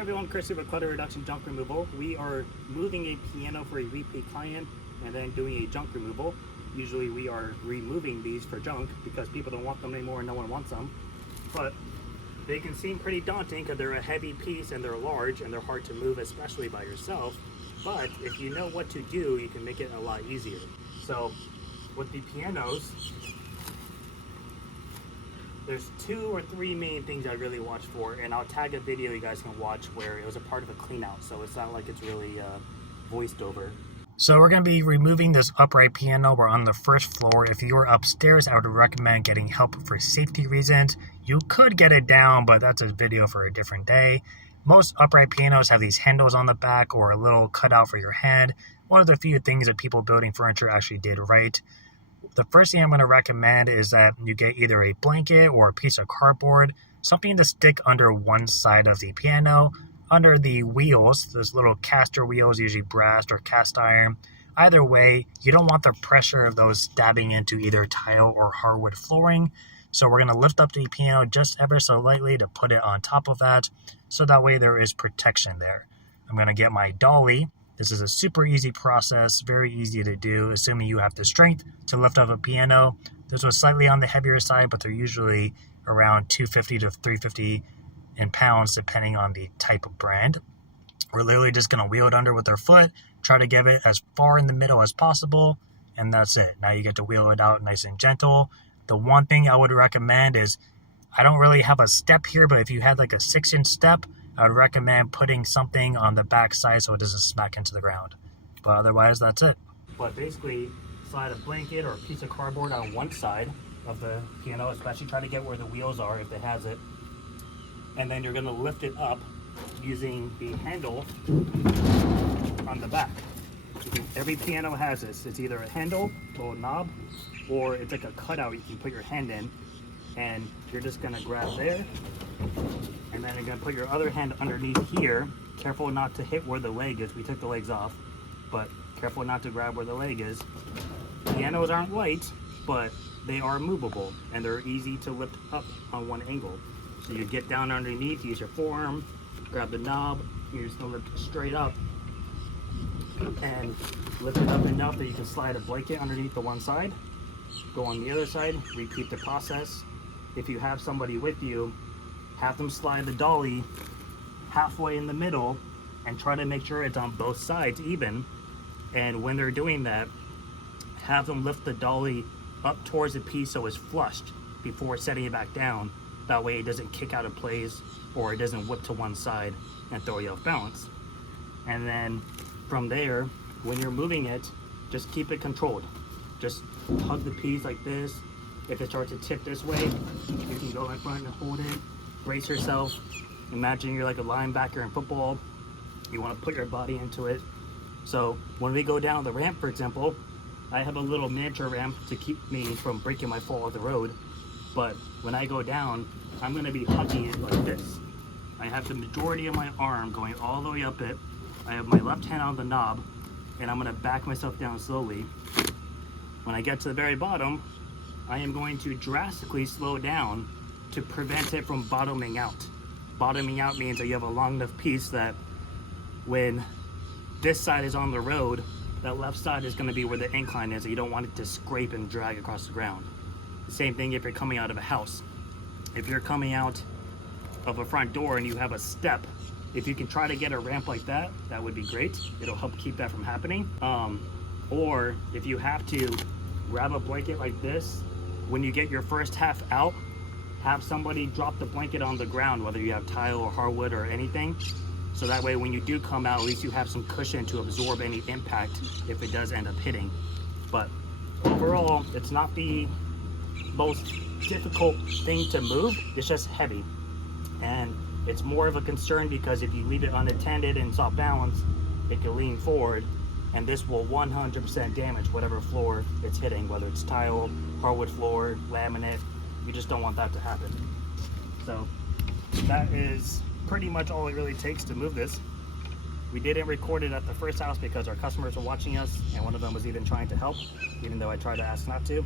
everyone, Chris here with Clutter Reduction Junk Removal. We are moving a piano for a repeat client and then doing a junk removal. Usually we are removing these for junk because people don't want them anymore and no one wants them. But they can seem pretty daunting because they're a heavy piece and they're large and they're hard to move, especially by yourself. But if you know what to do, you can make it a lot easier. So with the pianos, there's 2 or 3 main things I really watch for, and I'll tag a video you guys can watch where it was a part of a clean out, so it's not like it's really voiced over. So we're going to be removing this upright piano. We're on the first floor. If you're upstairs, I would recommend getting help for safety reasons. You could get it down, but that's a video for a different day. Most upright pianos have these handles on the back or a little cutout for your hand. One of the few things that people building furniture actually did right. The first thing I'm going to recommend is that you get either a blanket or a piece of cardboard, something to stick under one side of the piano, under the wheels, those little caster wheels, usually brass or cast iron. Either way, you don't want the pressure of those stabbing into either tile or hardwood flooring. So we're going to lift up the piano just ever so lightly to put it on top of that, so that way there is protection there. I'm going to get my Dolly. This is a super easy process, very easy to do, assuming you have the strength to lift up a piano. This was slightly on the heavier side, but they're usually around 250 to 350 in pounds, depending on the type of brand. We're literally just going to wheel it under with our foot, try to get it as far in the middle as possible, and that's it. Now you get to wheel it out nice and gentle. The one thing I would recommend is, I don't really have a step here, but if you had like a 6-inch step, I would recommend putting something on the back side so it doesn't smack into the ground. But otherwise, that's it. But basically, slide a blanket or a piece of cardboard on one side of the piano, especially try to get where the wheels are if it has it. And then you're going to lift it up using the handle on the back. Every piano has this. It's either a handle, a little knob, or it's like a cutout you can put your hand in. And you're just going to grab there. And then you're going to put your other hand underneath here. Careful not to hit where the leg is. We took the legs off, but careful not to grab where the leg is. Pianos aren't light, but they are movable and they're easy to lift up on one angle. So you get down underneath, use your forearm, grab the knob, you're just going to lift it straight up and lift it up enough that you can slide a blanket underneath the one side. Go on the other side, repeat the process. If you have somebody with you, have them slide the Dolly halfway in the middle and try to make sure it's on both sides even. And when they're doing that, have them lift the Dolly up towards the piece so it's flushed before setting it back down. That way it doesn't kick out of place or it doesn't whip to one side and throw you off balance. And then from there, when you're moving it, just keep it controlled. Just hug the piece like this. If it starts to tip this way, you can go in front and hold it. Brace yourself. Imagine you're like a linebacker in football. You want to put your body into it. So when we go down the ramp, for example, I have a little miniature ramp to keep me from breaking my fall off the road. But when I go down, I'm going to be hugging it like this. I have the majority of my arm going all the way up it. I have my left hand on the knob, and I'm going to back myself down slowly. When I get to the very bottom, I am going to drastically slow down to prevent it from bottoming out. Bottoming out means that you have a long enough piece that when this side is on the road, that left side is going to be where the incline is, and you don't want it to scrape and drag across the ground. The same thing if you're coming out of a house. If you're coming out of a front door and you have a step, if you can try to get a ramp like that, that would be great. It'll help keep that from happening. Or if you have to, grab a blanket like this. When you get your first half out, have somebody drop the blanket on the ground, whether you have tile or hardwood or anything. So that way when you do come out, at least you have some cushion to absorb any impact if it does end up hitting. But overall, it's not the most difficult thing to move, it's just heavy. And it's more of a concern because if you leave it unattended and it's off balance, it can lean forward, and this will 100% damage whatever floor it's hitting, whether it's tile, hardwood floor, laminate. You just don't want that to happen. So that is pretty much all it really takes to move this. We didn't record it at the first house because our customers were watching us, and one of them was even trying to help, even though I tried to ask not to.